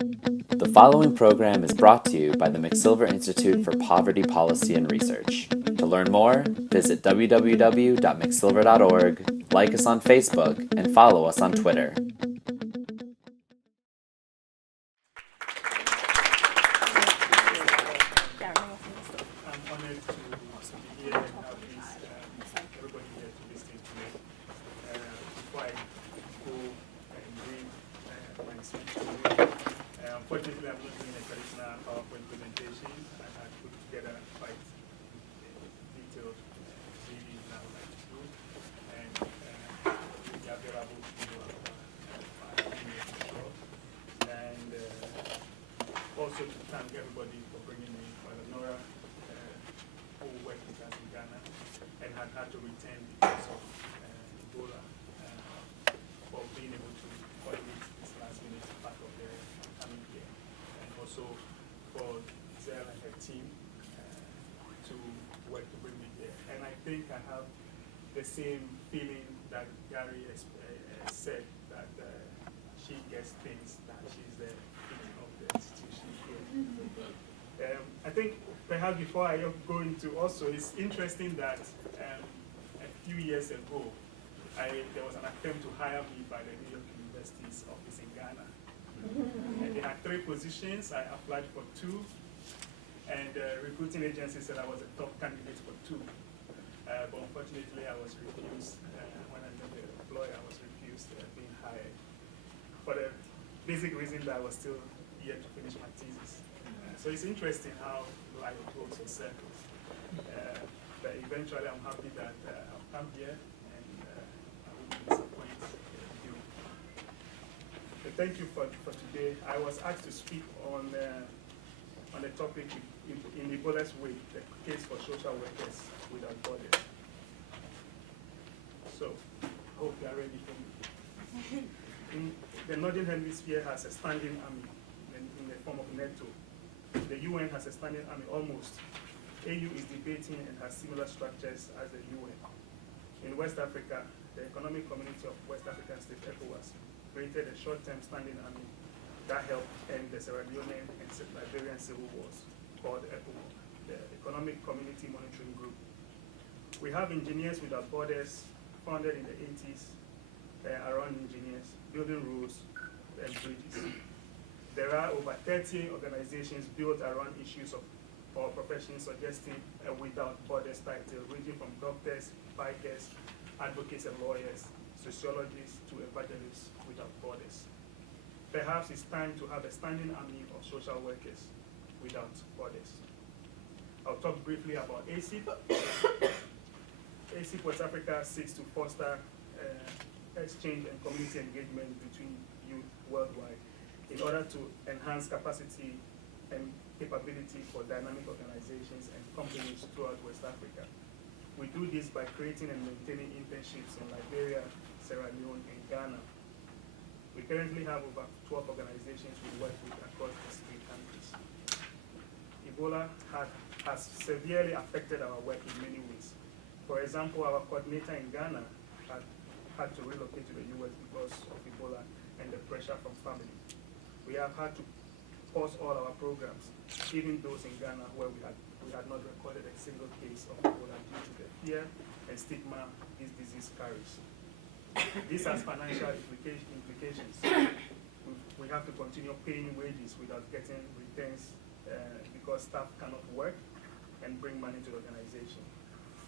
The following program is brought to you by the McSilver Institute for Poverty Policy and Research. To learn more, visit www.mcsilver.org, like us on Facebook, and follow us on Twitter. Unfortunately, I'm not doing a traditional PowerPoint presentation. I had put together quite detailed reading that I would like to do, and will be available to you after 5 minutes or so. And also to thank everybody for bringing me, Father Nora, who worked with us in Ghana and had to return because of Ebola, for being able to coordinate this last minute part of their coming here. And also for Zell and her team to work to bring me there. And I think I have the same feeling that Gary said, that she gets things, that she's the king of the institution here. I think perhaps before I go into also, it's interesting that a few years ago, there was an attempt to hire me by the New York University's office in Ghana. And they had 3 positions. I applied for 2, and the recruiting agency said I was a top candidate for 2. But unfortunately, I was refused. When I met the employer, I was refused being hired for the basic reason that I was still yet to finish my thesis. So it's interesting how life goes in circles. But eventually, I'm happy that I've come here, and I won't disappoint you. Thank you for today. I was asked to speak on the topic in Ebola's wake, the case for social workers without borders. So, I hope you are ready for me. The Northern Hemisphere has a standing army in the form of NATO. The UN has a standing army almost. AU is debating and has similar structures as the UN. In West Africa, the Economic Community of West African States, ECOWAS, created a short-term standing army that helped end the Sierra Leone and Liberian civil wars, called ECOWAS, the Economic Community Monitoring Group. We have Engineers Without Borders, founded in the 80s, around engineers, building roads and bridges. There are over 30 organizations built around issues of our profession, suggesting a without borders title, ranging from doctors, bikers, advocates and lawyers, sociologists to evangelists without borders. Perhaps it's time to have a standing army of social workers without borders. I'll talk briefly about ACIPP. ACIPP West Africa seeks to foster exchange and community engagement between youth worldwide in order to enhance capacity and capability for dynamic organizations and companies throughout West Africa. We do this by creating and maintaining internships in Liberia, Sierra Leone, and Ghana. We currently have over 12 organizations we work with across these 3 countries. Ebola has severely affected our work in many ways. For example, our coordinator in Ghana had to relocate to the US because of Ebola and the pressure from family. We have had to pause all our programs, even those in Ghana where we had not recorded a single case of Ebola due to the fear and stigma this disease carries. This has financial implications. We have to continue paying wages without getting returns because staff cannot work and bring money to the organization.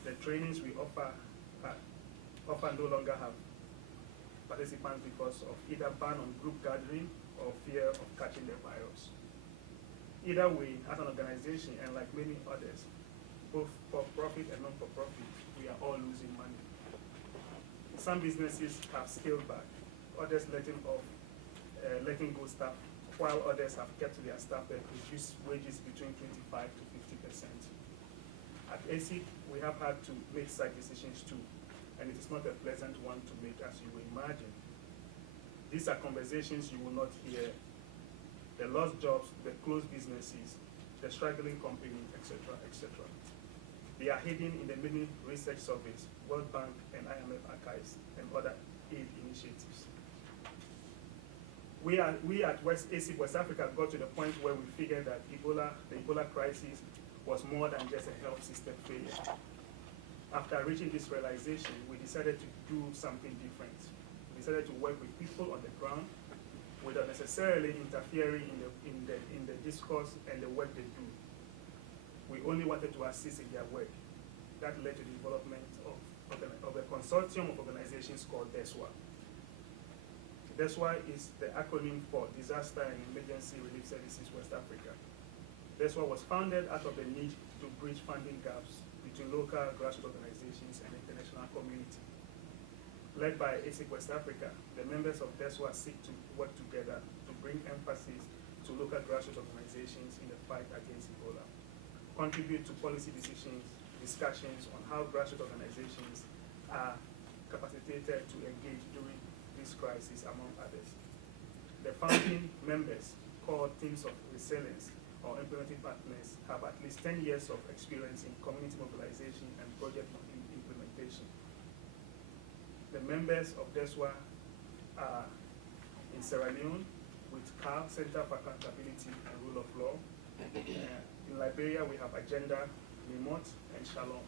The trainings we offer no longer have participants because of either ban on group gathering or fear of catching the virus. Either way, as an organization, and like many others, both for profit and non-for-profit, we are all losing money. Some businesses have scaled back, others letting go staff, while others have kept their staff and reduced wages between 25 to 50%. At ACIPP, we have had to make such decisions too, and it is not a pleasant one to make, as you will imagine. These are conversations you will not hear. The lost jobs, the closed businesses, the struggling company, etc., etc. They are hidden in the many research surveys, World Bank and IMF archives, and other aid initiatives. we at ACIPP West Africa got to the point where we figured that the Ebola crisis was more than just a health system failure. After reaching this realization, we decided to do something different. We decided to work with people on the ground without necessarily interfering in the discourse and the work they do. We only wanted to assist in their work. That led to the development of a consortium of organizations called DERSWA. DERSWA is the acronym for Disaster and Emergency Relief Services West Africa. DERSWA was founded out of the need to bridge funding gaps between local grassroots organizations and the international community. Led by ACIPP West Africa, the members of DERSWA seek to work together to bring emphasis to local grassroots organizations in the fight against Ebola, contribute to policy discussions on how grassroots organizations are capacitated to engage during this crisis, among others. The founding members, called Teams of Resilience or Implementing Partners, have at least 10 years of experience in community mobilization and project implementation. The members of DERSWA are in Sierra Leone with CAR, Center for Accountability and Rule of Law. In Liberia, we have Agenda, Remote, and Shalom.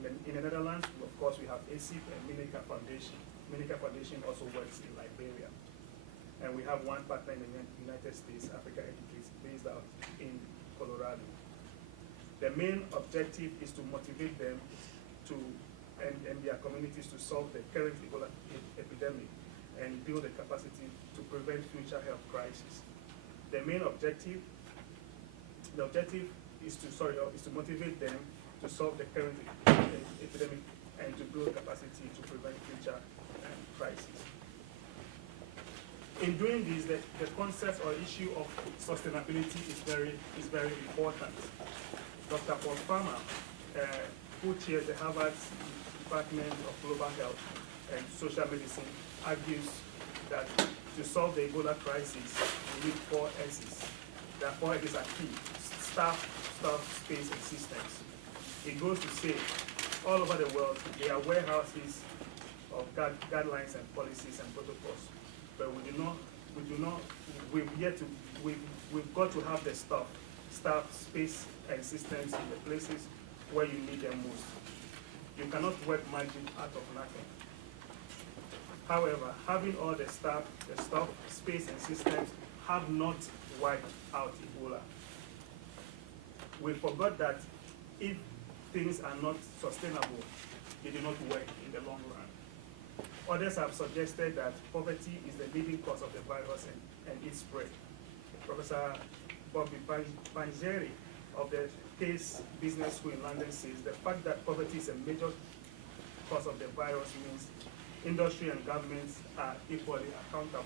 In the Netherlands, of course, we have ACIPP and Minica Foundation. Minica Foundation also works in Liberia. And we have one partner in the United States, Africa Educates, based out in Colorado. The main objective is to motivate them and their communities to solve the current Ebola epidemic and build the capacity to prevent future health crises. The main objective, is to motivate them to solve the current epidemic and to build capacity to prevent future crises. In doing this, the concept or issue of sustainability is very important. Dr. Paul Farmer, who chairs the Harvard Department of Global Health and Social Medicine, argues that to solve the Ebola crisis, we need 4 S's. The 4 S's are key: staff, space, and systems. It goes to say, all over the world, there are warehouses of guidelines and policies and protocols, but we've got to have the staff, space, and systems in the places where you need them most. You cannot work magic out of nothing. However, having all the staff, space, and systems have not wiped out Ebola. We forgot that if things are not sustainable, they do not work in the long run. Others have suggested that poverty is the leading cause of the virus and its spread. Professor Bobby Banjeri of the Case Business School in London says the fact that poverty is a major cause of the virus means industry and governments are equally accountable.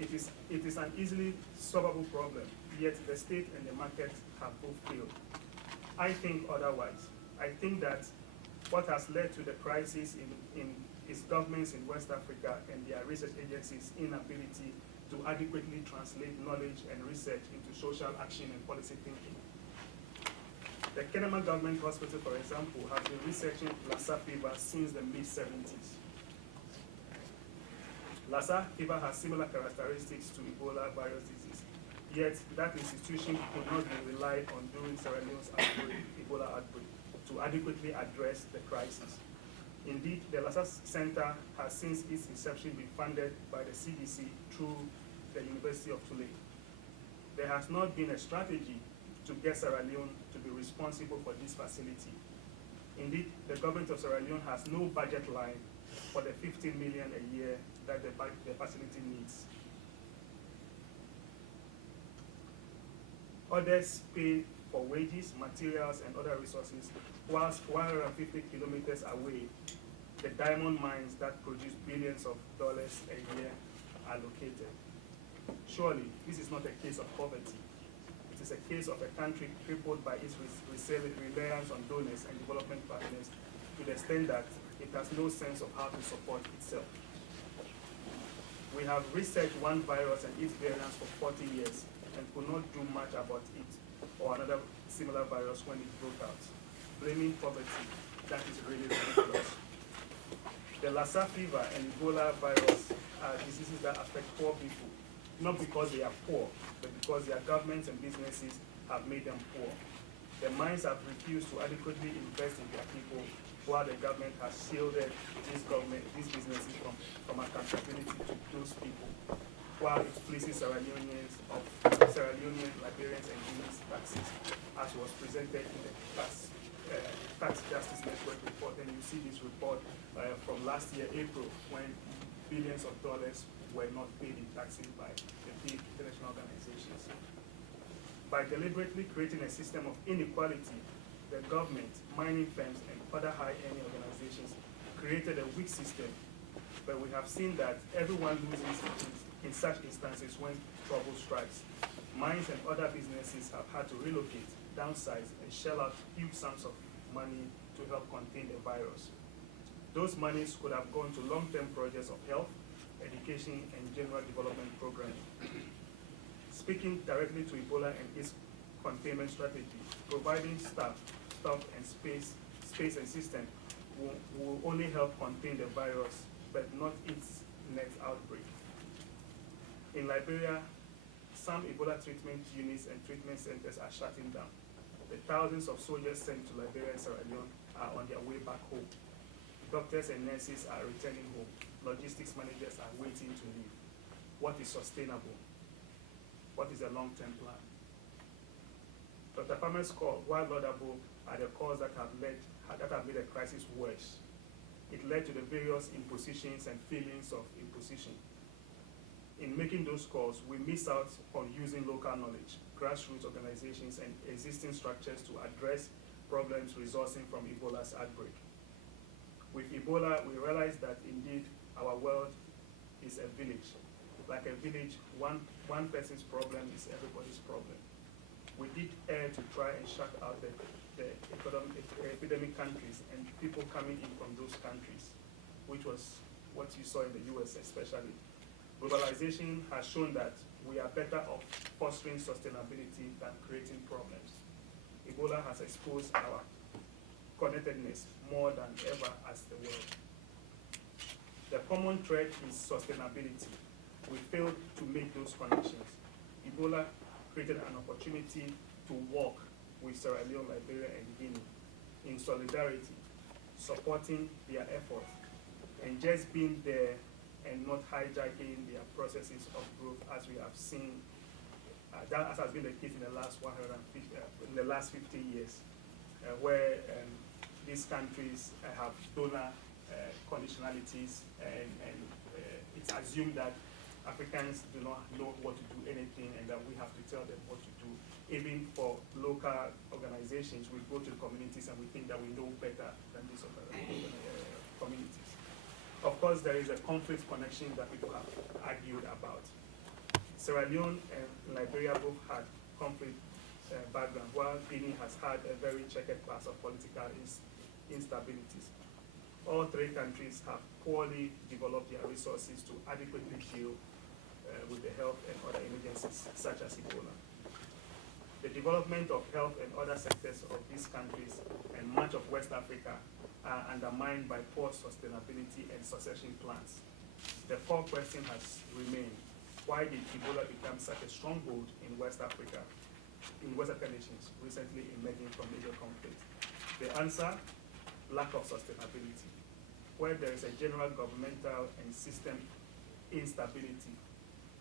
It is an easily solvable problem, yet the state and the market have both failed. I think otherwise. I think that what has led to the crisis is governments in West Africa and their research agencies' inability to adequately translate knowledge and research into social action and policy thinking. The Kenema Government Hospital, for example, has been researching Lassa fever since the mid-70s. Lassa fever has similar characteristics to Ebola virus disease, yet that institution could not be relied on during Sierra Leone's Ebola outbreak to adequately address the crisis. Indeed, the Lassa Center has since its inception been funded by the CDC through the University of Tulane. There has not been a strategy to get Sierra Leone to be responsible for this facility. Indeed, the government of Sierra Leone has no budget line for the $15 million a year that the facility needs. Others pay for wages, materials, and other resources, whilst 150 kilometers away, the diamond mines that produce billions of dollars a year are located. Surely, this is not a case of poverty. It is a case of a country crippled by its reliance on donors and development partners to the extent that it has no sense of how to support itself. We have researched one virus and its variants for 40 years and could not do much about it or another similar virus when it broke out. Blaming poverty, that is really ridiculous. The Lassa fever and Ebola virus are diseases that affect poor people, not because they are poor, but because their governments and businesses have made them poor. The mines have refused to adequately invest in their people, while the government has shielded these businesses from accountability to those people, while it fleeces Sierra Leonean, Liberians, and Guineans taxes, as was presented in the Tax Justice Network report. And you see this report from last year, April, when billions of dollars were not paid in taxes by the big international organizations. By deliberately creating a system of inequality, the government, mining firms, and other high-earning organizations created a weak system. But we have seen that everyone loses in such instances when trouble strikes. Mines and other businesses have had to relocate, downsize, and shell out huge sums of money to help contain the virus. Those monies could have gone to long-term projects of health, education, and general development programming. Speaking directly to Ebola and its containment strategy, providing staff and space and system will only help contain the virus, but not its next outbreak. In Liberia, some Ebola treatment units and treatment centers are shutting down. The thousands of soldiers sent to Liberia and Sierra Leone are on their way back home. Doctors and nurses are returning home. Logistics managers are waiting to leave. What is sustainable? What is a long-term plan? Dr. Palmer's call, while laudable, are the calls that have made the crisis worse. It led to the various impositions and feelings of imposition. In making those calls, we miss out on using local knowledge, grassroots organizations, and existing structures to address problems resulting from Ebola's outbreak. With Ebola, we realized that indeed our world is a village. Like a village, one person's problem is everybody's problem. We did err to try and shut out the epidemic countries and people coming in from those countries, which was what you saw in the US especially. Globalization has shown that we are better off fostering sustainability than creating problems. Ebola has exposed our connectedness more than ever as the world. The common thread is sustainability. We failed to make those connections. Ebola created an opportunity to work with Sierra Leone, Liberia, and Guinea in solidarity, supporting their effort, and just being there and not hijacking their processes of growth, as we have seen. That has been the case in the last 50 years, where these countries have donor conditionalities, and it's assumed that Africans do not know what to do anything, and that we have to tell them what to do. Even for local organizations, we go to the communities and we think that we know better than these communities. Of course, there is a conflict connection that people have argued about. Sierra Leone and Liberia both had conflict background, while Guinea has had a very checkered past of political instabilities. All three countries have poorly developed their resources to adequately deal with the health and other emergencies, such as Ebola. The development of health and other sectors of these countries and much of West Africa are undermined by poor sustainability and succession plans. The core question has remained: why did Ebola become such a stronghold in West Africa, in West African nations recently emerging from major conflict? The answer: lack of sustainability. Where there is a general governmental and system instability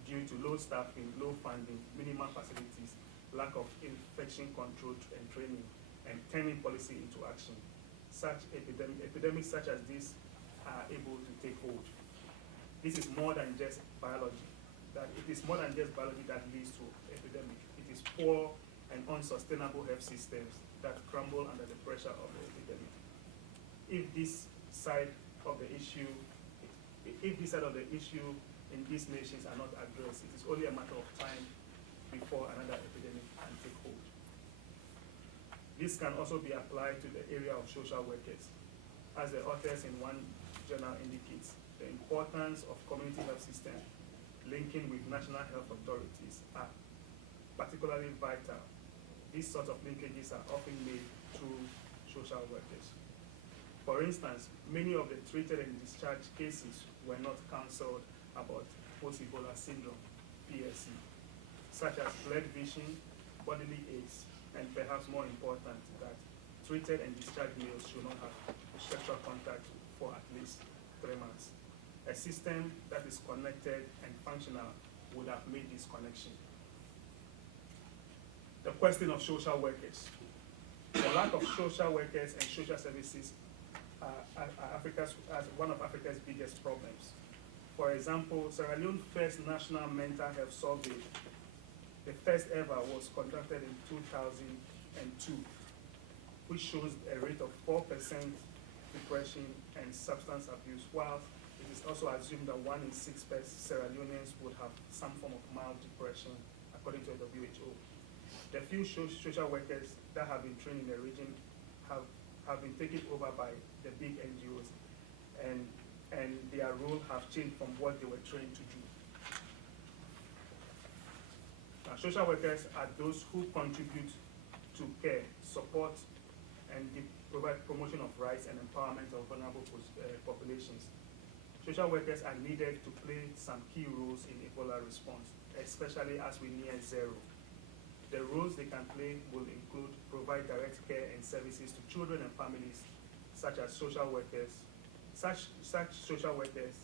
due to low staffing, low funding, minimal facilities, lack of infection control and training, and turning policy into action, such epidemics such as this are able to take hold. This is more than just biology. It is more than just biology that leads to epidemic. It is poor and unsustainable health systems that crumble under the pressure of the epidemic. If this side of the issue in these nations are not addressed, it is only a matter of time before another epidemic can take hold. This can also be applied to the area of social workers. As the authors in one journal indicates, the importance of community health systems linking with national health authorities are particularly vital. These sorts of linkages are often made through social workers. For instance, many of the treated and discharged cases were not counseled about post-Ebola syndrome, PSE, such as blood vision, bodily aids, and perhaps more important, that treated and discharged males should not have sexual contact for at least 3 months. A system that is connected and functional would have made this connection. The question of social workers. The lack of social workers and social services are one of Africa's biggest problems. For example, Sierra Leone's first national mental health survey, the first ever, was conducted in 2002, which shows a rate of 4% depression and substance abuse, while it is also assumed that 1 in 6 Sierra Leoneans would have some form of mild depression, according to the WHO. The few social workers that have been trained in the region have been taken over by the big NGOs, and their role have changed from what they were trained to do. Now, social workers are those who contribute to care, support, and provide promotion of rights and empowerment of vulnerable populations. Social workers are needed to play some key roles in Ebola response, especially as we near zero. The roles they can play will include provide direct care and services to children and families, such as social workers, social workers,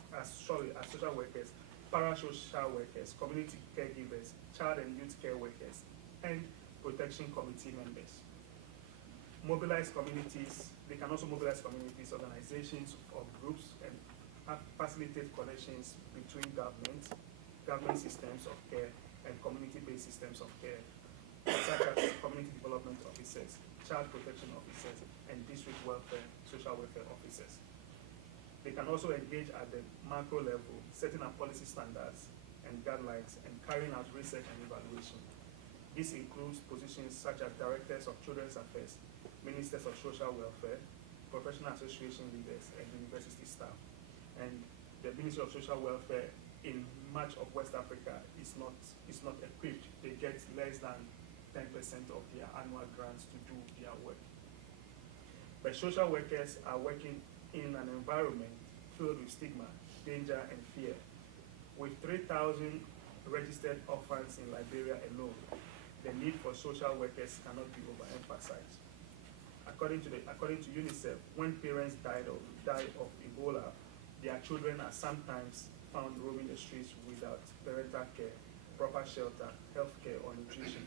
parasocial workers, community caregivers, child and youth care workers, and protection committee members. Mobilize communities. They can also mobilize communities, organizations, or groups, and facilitate connections between government systems of care, and community-based systems of care, such as community development officers, child protection officers, and district welfare, social welfare officers. They can also engage at the macro level, setting up policy standards and guidelines, and carrying out research and evaluation. This includes positions such as directors of children's affairs, ministers of social welfare, professional association leaders, and university staff. And the Ministry of Social Welfare in much of West Africa is not equipped. They get less than 10% of their annual grants to do their work. But social workers are working in an environment filled with stigma, danger, and fear. With 3,000 registered orphans in Liberia alone, the need for social workers cannot be overemphasized. According to UNICEF, when parents die of Ebola, their children are sometimes found roaming the streets without parental care, proper shelter, health care, or nutrition.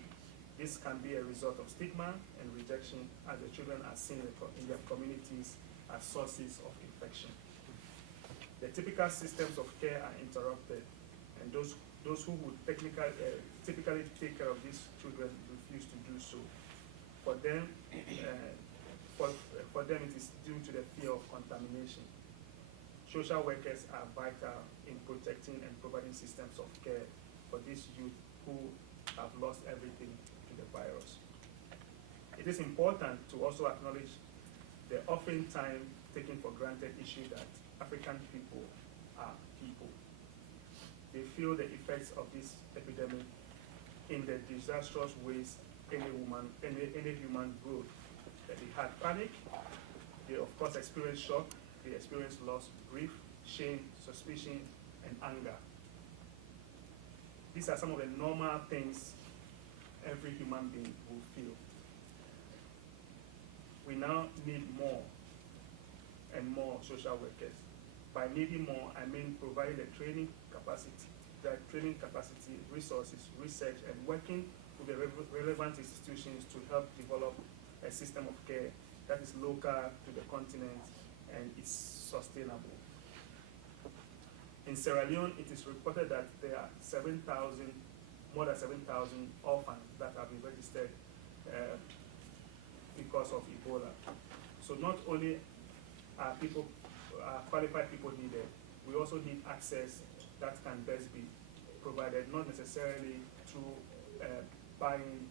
This can be a result of stigma and rejection, as the children are seen in their communities as sources of infection. The typical systems of care are interrupted, and those who would typically take care of these children refuse to do so. For them, it is due to the fear of contamination. Social workers are vital in protecting and providing systems of care for these youth who have lost everything to the virus. It is important to also acknowledge the often time taken for granted issue that African people are people. They feel the effects of this epidemic in the disastrous ways any human would. That they had panic, they of course experienced shock, they experienced loss, grief, shame, suspicion, and anger. These are some of the normal things every human being will feel. We now need more and more social workers. By needing more, I mean providing the training capacity, resources, research, and working with the relevant institutions to help develop a system of care that is local to the continent and is sustainable. In Sierra Leone, it is reported that there are more than 7,000 orphans that have been registered because of Ebola. So not only are qualified people needed, we also need access that can best be provided, not necessarily through buying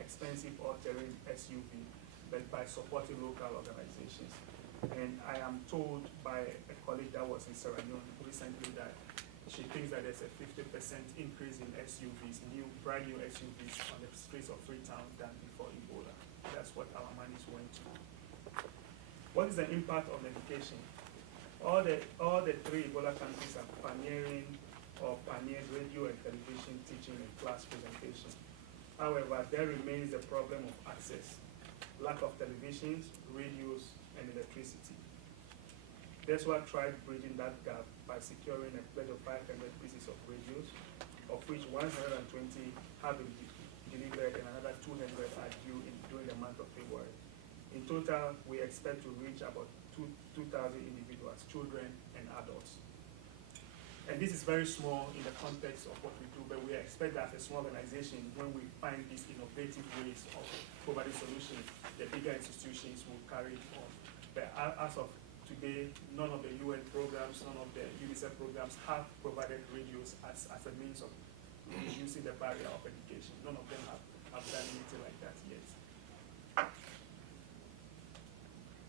expensive or terrain SUV, but by supporting local organizations. And I am told by a colleague that was in Sierra Leone recently that she thinks that there's a 50% increase in SUVs, brand new SUVs on the streets of Freetown than before Ebola. That's what our monies went to. What is the impact of medication? All the three Ebola countries are pioneered radio and television teaching and class presentation. However, there remains the problem of access, lack of televisions, radios, and electricity. DERSWA tried bridging that gap by securing a pledge of 500 pieces of radios, of which 120 have been delivered and another 200 are due during the month of February. In total, we expect to reach about 2,000 individuals, children and adults. And this is very small in the context of what we do, but we expect that as a small organization, when we find these innovative ways of providing solutions, the bigger institutions will carry it on. But as of today, none of the UN programs, none of the UNICEF programs have provided radios as a means of reducing the barrier of education. None of them have done anything like that yet.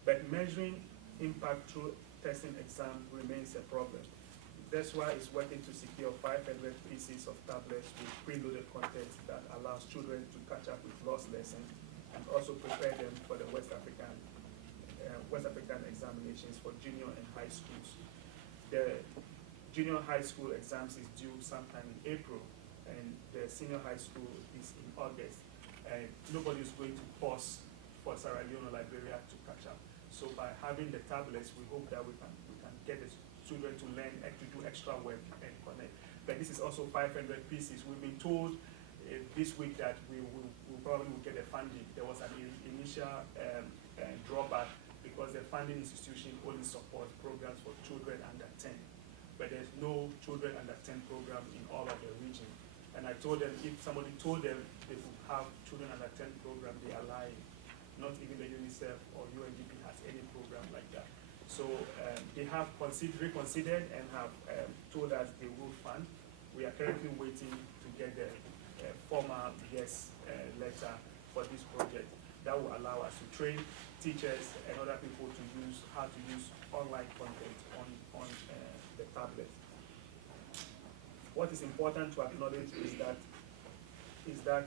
But measuring impact through testing exam remains a problem. DERSWA is working to secure 500 pieces of tablets with preloaded content that allows children to catch up with lost lessons and also prepare them for the West African examinations for junior and high schools. The junior high school exams is due sometime in April, and the senior high school is in August. And nobody is going to pause for Sierra Leone or Liberia to catch up. So by having the tablets, we hope that we can get the children to learn to do extra work and connect. But this is also 500 pieces. We've been told this week that we probably will get the funding. There was an initial drawback because the funding institution only supports programs for children under 10. But there's no children under 10 program in all of the region. And I told them, if somebody told them they would have children under 10 program, they are lying. Not even the UNICEF or UNDP has any program like that. So they have reconsidered and have told us they will fund. We are currently waiting to get the formal yes letter for this project that will allow us to train teachers and other people to use how to use online content on the tablet. What is important to acknowledge is that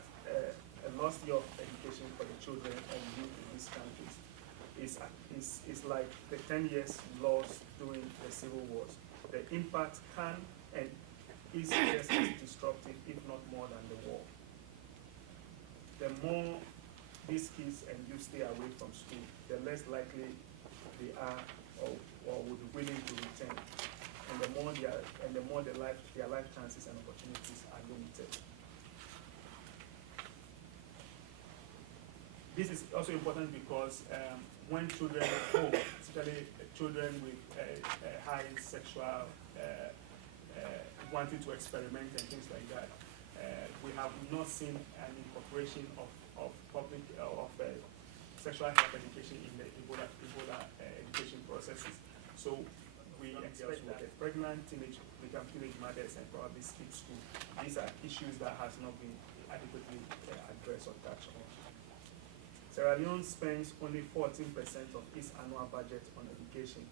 a lost year of education for the children and youth in these countries is like the 10 years lost during the civil wars. The impact can and is just as disruptive, if not more, than the war. The more these kids and youth stay away from school, the less likely they are or would be willing to return. And the more their life chances and opportunities are limited. This is also important because when children at home, especially children with high sexual wanting to experiment and things like that, we have not seen an incorporation of sexual health education in the Ebola education processes. So we expect that pregnant become teenage mothers and probably skip school. These are issues that has not been adequately addressed or touched on. Sierra Leone spends only 14% of its annual budget on education,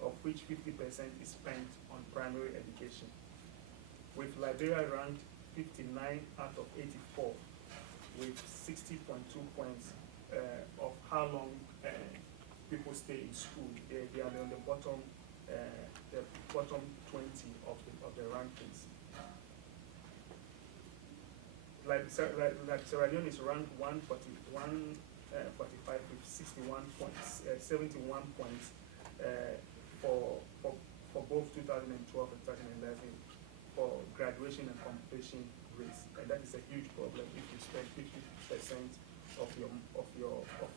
of which 50% is spent on primary education, with Liberia ranked 59 out of 84, with 60.2 points of how long people stay in school. They are on the bottom 20 of the rankings. Sierra Leone is ranked 145 with 61 points, 71 points for both 2012 and 2011 for graduation and completion rates, and that is a huge problem if you spend 50% of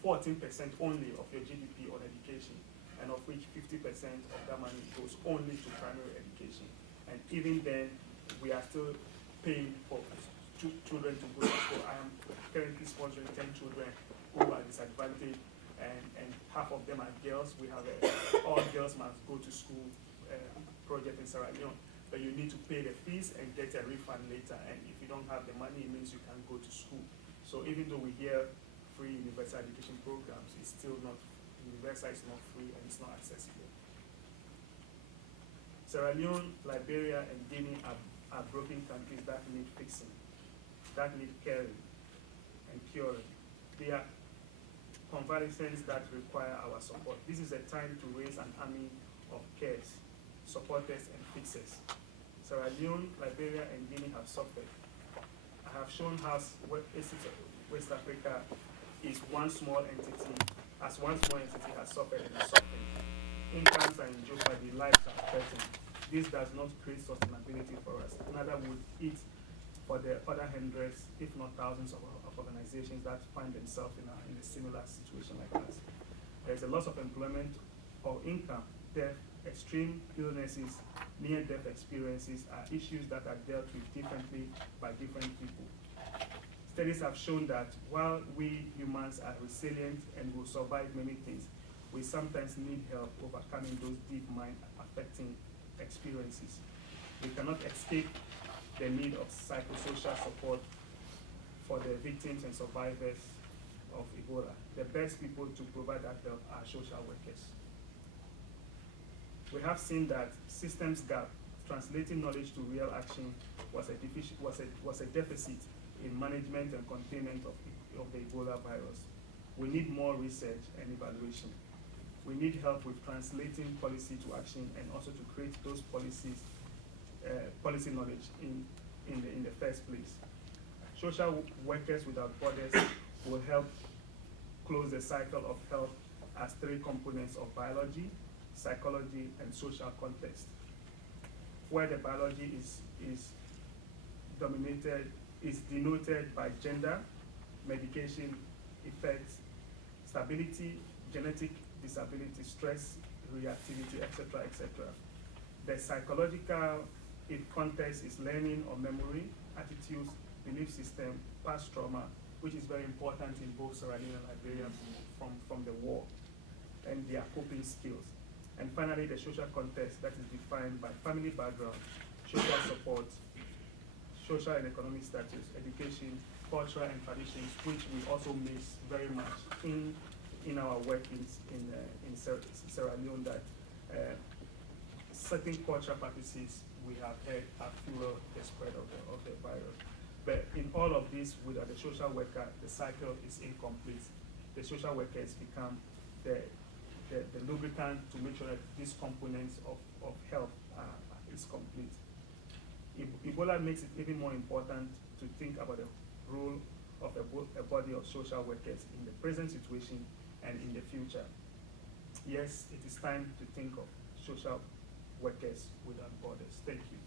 14% only of your GDP on education, and of which 50% of that money goes only to primary education, and even then we are still paying for children to go to school. I am currently sponsoring 10 children who are disadvantaged, and half of them are girls. We have all girls must go to school project in Sierra Leone, but you need to pay the fees and get a refund later, and if you don't have the money, it means you can't go to school. So even though we hear free universal education programs, it's still not, universal is not free and it's not accessible. Sierra Leone, Liberia, and Guinea are broken countries that need fixing, that need caring and curing. They are convalescents that require our support. This is a time to raise an army of cares, supporters, and fixers. Sierra Leone, Liberia, and Guinea have suffered. I have shown how West Africa is one small entity, has suffered and is suffering. Incomes are in jeopardy, lives are threatened. This does not create sustainability for us, neither would it for the other hundreds, if not thousands of organizations that find themselves in a similar situation like us. There's a loss of employment or income, death, extreme illnesses, near-death experiences are issues that are dealt with differently by different people. Studies have shown that while we humans are resilient and will survive many things, we sometimes need help overcoming those deep mind-affecting experiences. We cannot escape the need of psychosocial support for the victims and survivors of Ebola. The best people to provide that help are social workers. We have seen that systems gap, translating knowledge to real action, was a deficit in management and containment of the Ebola virus. We need more research and evaluation. We need help with translating policy to action and also to create those policies, policy knowledge in the first place. Social workers without borders will help close the cycle of health as three components of biology, psychology, and social context, where the biology is denoted by gender, medication, effects, stability, genetic disability, stress, reactivity, etc., etc. The psychological context is learning or memory, attitudes, belief system, past trauma, which is very important in both Sierra Leone and Liberia from the war, and their coping skills. And finally, the social context that is defined by family background, social support, social and economic status, education, culture and traditions, which we also miss very much in our work in Sierra Leone, that certain cultural practices we have heard have fueled the spread of the virus. But in all of this, without the social worker, the cycle is incomplete. The social workers become the lubricant to make sure that these components of health is complete. Ebola makes it even more important to think about the role of a body of social workers in the present situation and in the future. Yes, it is time to think of social workers without borders. Thank you.